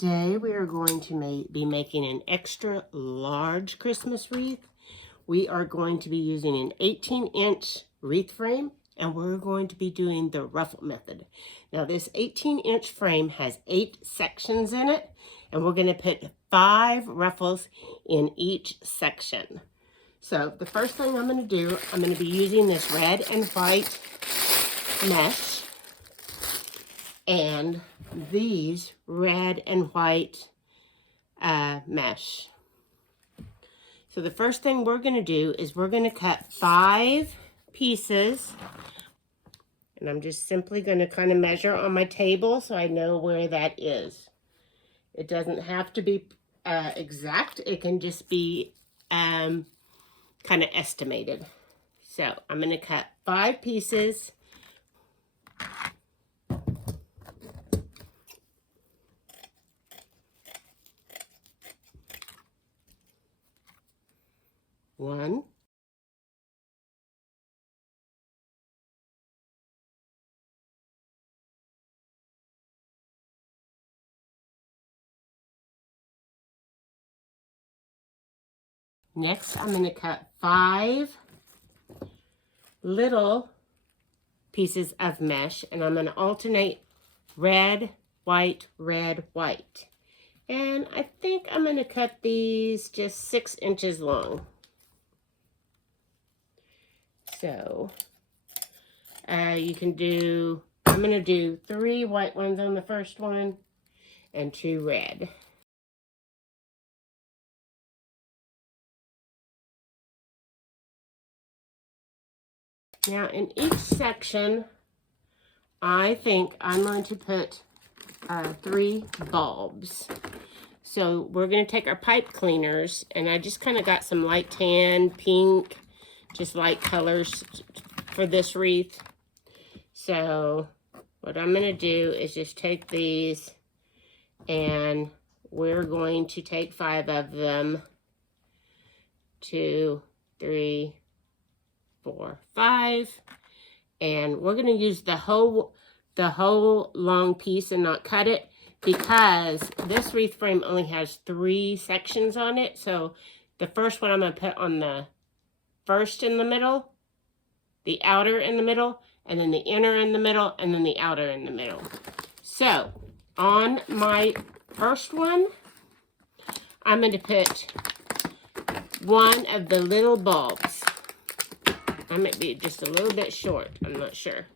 Today we are going to be making an extra large Christmas wreath. We are going to be using an 18-inch wreath frame, and we're going to be doing the ruffle method. Now this 18-inch frame has 8 sections in it, and we're going to put 5 ruffles in each section. So the first thing I'm going to do, I'm going to be using this red and white mesh and these red and white mesh. So the first thing we're going to do is we're going to cut 5 pieces, and I'm just simply going to kind of measure on my table so I know where that is. It doesn't have to be exact. It can just be kind of estimated. So I'm going to cut 5 pieces. One. Next, I'm going to cut 5 little pieces of mesh, and I'm going to alternate red, white, red, white. And I think I'm going to cut these just 6 inches long. So, you can do, I'm going to do 3 white ones on the first one and 2 red. Now in each section, I think I'm going to put 3 bulbs. So we're going to take our pipe cleaners, and I just kind of got some light tan, pink, just light colors for this wreath. So what I'm going to do is just take these, and we're going to take 5 of them. 2, 3, 4, 5, and we're going to use the whole long piece and not cut it, because this wreath frame only has 3 sections on it. So the first one I'm going to put on the first in the middle, the outer in the middle, and then the inner in the middle, and then the outer in the middle. So on my first one, I'm going to put one of the little bulbs. I might be just a little bit short, I'm not sure.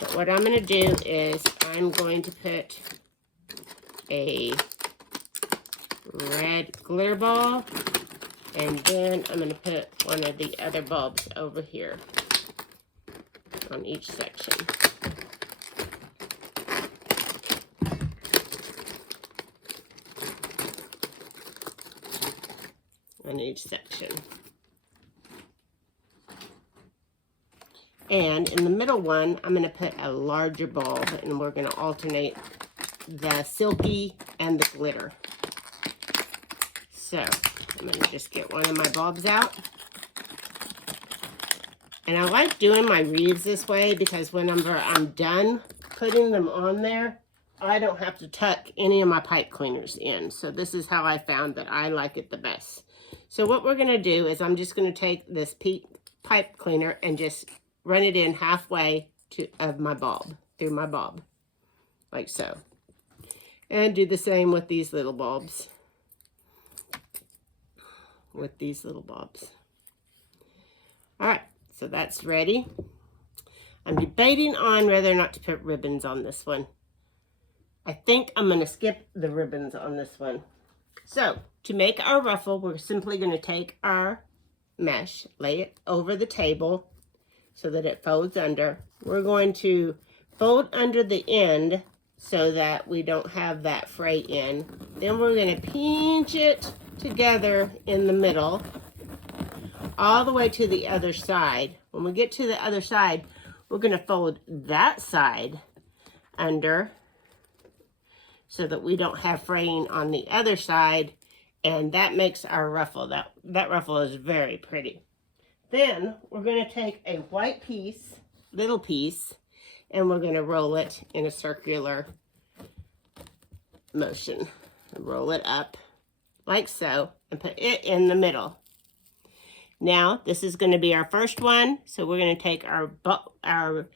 But what I'm going to do is I'm going to put a red glitter ball, and then I'm going to put one of the other bulbs over here on each section. On each section. And in the middle one, I'm going to put a larger bulb, and we're going to alternate the silky and the glitter. So I'm going to just get one of my bulbs out. And I like doing my wreaths this way because whenever I'm done putting them on there, I don't have to tuck any of my pipe cleaners in. So this is how I found that I like it the best. So what we're going to do is I'm just going to take this pipe cleaner and just run it in halfway of my bulb, through my bulb, like so. And do the same with these little bulbs. All right, so that's ready. I'm debating on whether or not to put ribbons on this one. I think I'm going to skip the ribbons on this one. So to make our ruffle, we're simply going to take our mesh, lay it over the table so that it folds under. We're going to fold under the end so that we don't have that fray in. Then we're going to pinch it together in the middle all the way to the other side. When we get to the other side, we're going to fold that side under so that we don't have fraying on the other side, and that makes our ruffle. That ruffle is very pretty. Then we're going to take a white piece, little piece, and we're going to roll it in a circular motion. Roll it up like so and put it in the middle. Now, this is going to be our first one, so we're going to take our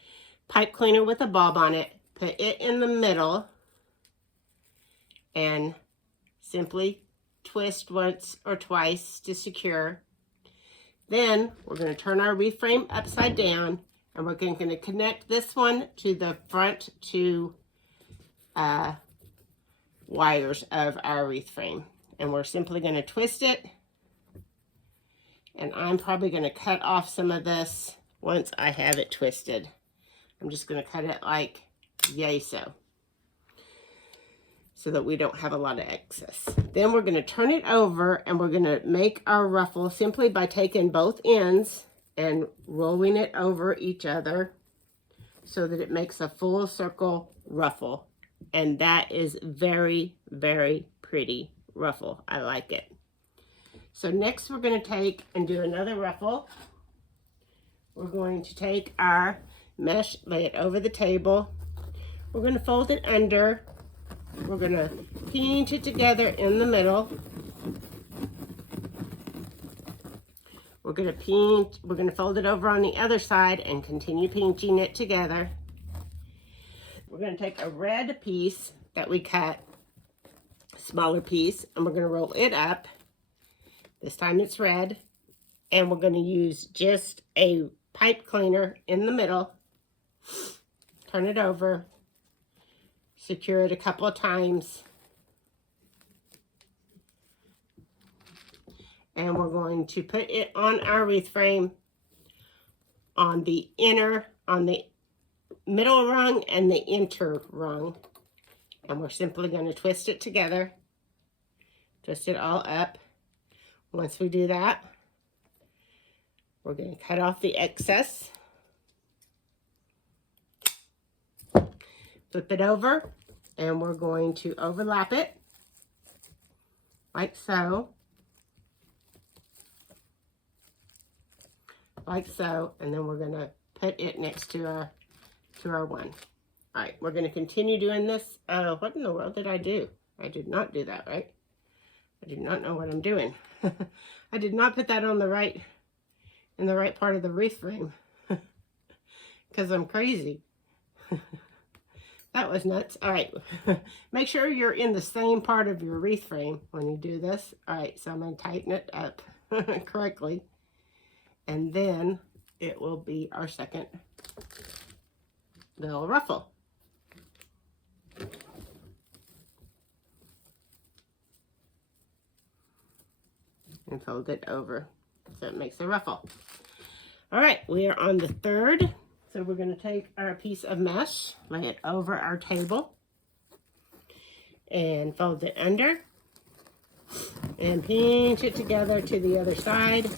pipe cleaner with a bulb on it, put it in the middle, and simply twist once or twice to secure. Then we're going to turn our wreath frame upside down, and we're going to connect this one to the front two wires of our wreath frame. And we're simply going to twist it. And I'm probably going to cut off some of this once I have it twisted. I'm just going to cut it like yay so that we don't have a lot of excess. Then we're going to turn it over and we're going to make our ruffle simply by taking both ends and rolling it over each other so that it makes a full circle ruffle. And that is very, very pretty ruffle. I like it. So next we're going to take and do another ruffle. We're going to take our mesh, lay it over the table. We're going to fold it under. We're going to pinch it together in the middle. We're going to fold it over on the other side and continue pinching it together. We're going to take a red piece that we cut, a smaller piece, and we're going to roll it up. This time it's red, and we're going to use just a pipe cleaner in the middle. Turn it over, secure it a couple of times, and we're going to put it on our wreath frame on the middle rung and the inner rung, and we're simply going to twist it together, twist it all up. Once we do that, we're going to cut off the excess, flip it over, and we're going to overlap it like so, and then we're going to put it next to our one. All right, we're going to continue doing this. What in the world did I do? I did not do that, right? I do not know what I'm doing. I did not put that on in the right part of the wreath frame because I'm crazy. That was nuts. All right, make sure you're in the same part of your wreath frame when you do this. All right, so I'm going to tighten it up correctly, and then it will be our second little ruffle. And fold it over so it makes a ruffle. All right, we are on the third. So we're going to take our piece of mesh, lay it over our table, and fold it under, and pinch it together to the other side.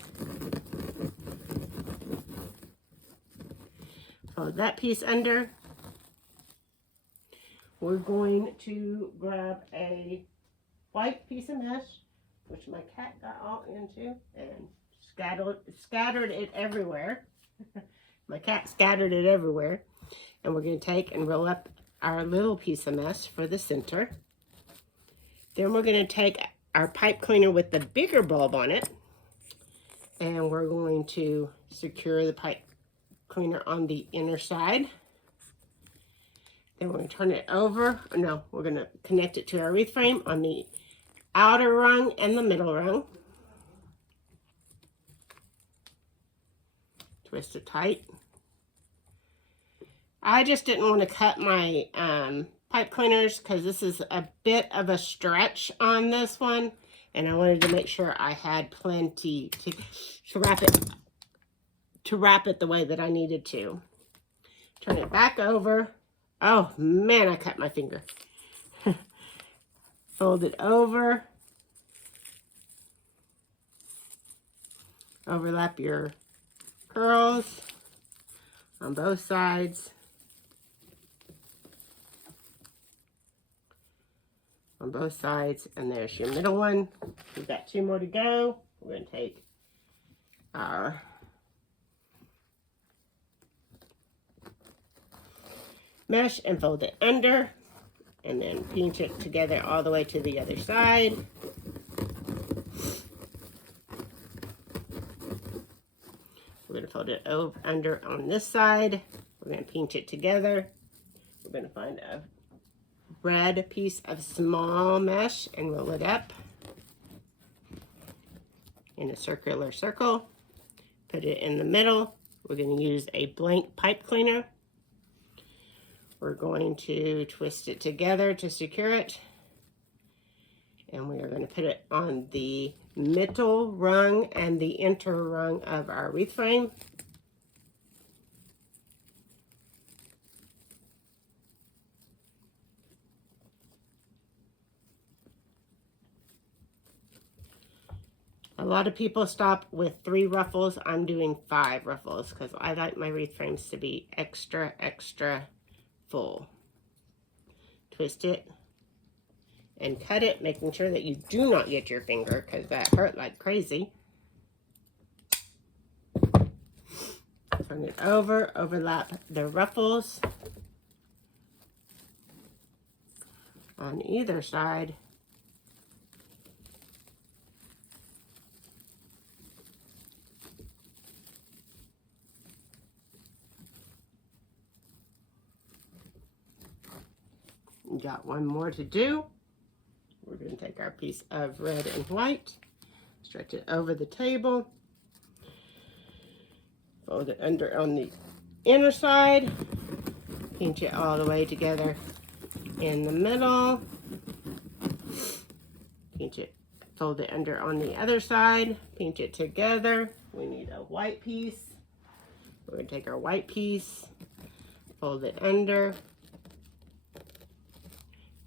Fold that piece under. We're going to grab a white piece of mesh, which my cat got all into and scattered it everywhere. My cat scattered it everywhere. And we're going to take and roll up our little piece of mesh for the center. Then we're going to take our pipe cleaner with the bigger bulb on it, and we're going to secure the pipe cleaner on the inner side. Then we're going to turn it over. No, we're going to connect it to our wreath frame on the outer rung and the middle rung. Twist it tight. I just didn't want to cut my pipe cleaners because this is a bit of a stretch on this one, and I wanted to make sure I had plenty to wrap it the way that I needed to. Turn it back over. Oh man, I cut my finger. Fold it over. Overlap your curls on both sides. On both sides, and there's your middle one. We've got two more to go. We're going to take our mesh and fold it under. and then pinch it together all the way to the other side. We're going to fold it over under on this side. We're going to pinch it together. We're going to find a red piece of small mesh and roll it up in a circular circle. Put it in the middle. We're going to use a blank pipe cleaner. We're going to twist it together to secure it. And we are going to put it on the middle rung and the inner rung of our wreath frame. A lot of people stop with 3 ruffles. I'm doing 5 ruffles because I like my wreath frames to be extra, extra full. Twist it and cut it, making sure that you do not get your finger because that hurt like crazy. Turn it over, overlap the ruffles on either side. Got one more to do. We're going to take our piece of red and white, stretch it over the table, fold it under on the inner side, pinch it all the way together in the middle, pinch it, fold it under on the other side, pinch it together. We need a white piece. We're going to take our white piece, fold it under,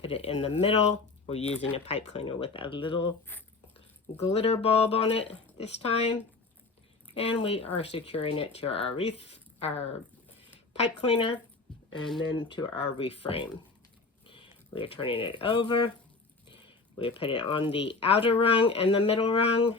put it in the middle. We're using a pipe cleaner with a little glitter bulb on it this time. And we are securing it to our wreath, our pipe cleaner, and then to our wreath frame. We are turning it over. We put it on the outer rung and the middle rung.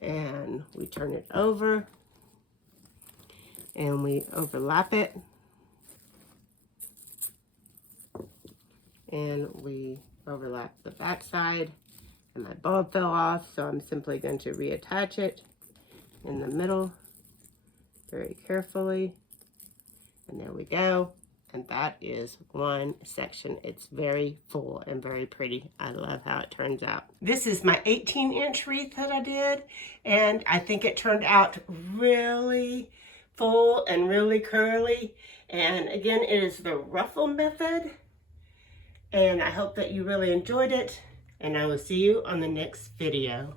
And we turn it over and we overlap it and we overlap the back side. And my bulb fell off, so I'm simply going to reattach it in the middle very carefully. And there we go. And that is one section. It's very full and very pretty. I love how it turns out. This is my 18-inch wreath that I did, and I think it turned out really full and really curly. And again, it is the ruffle method, and I hope that you really enjoyed it, and I will see you on the next video.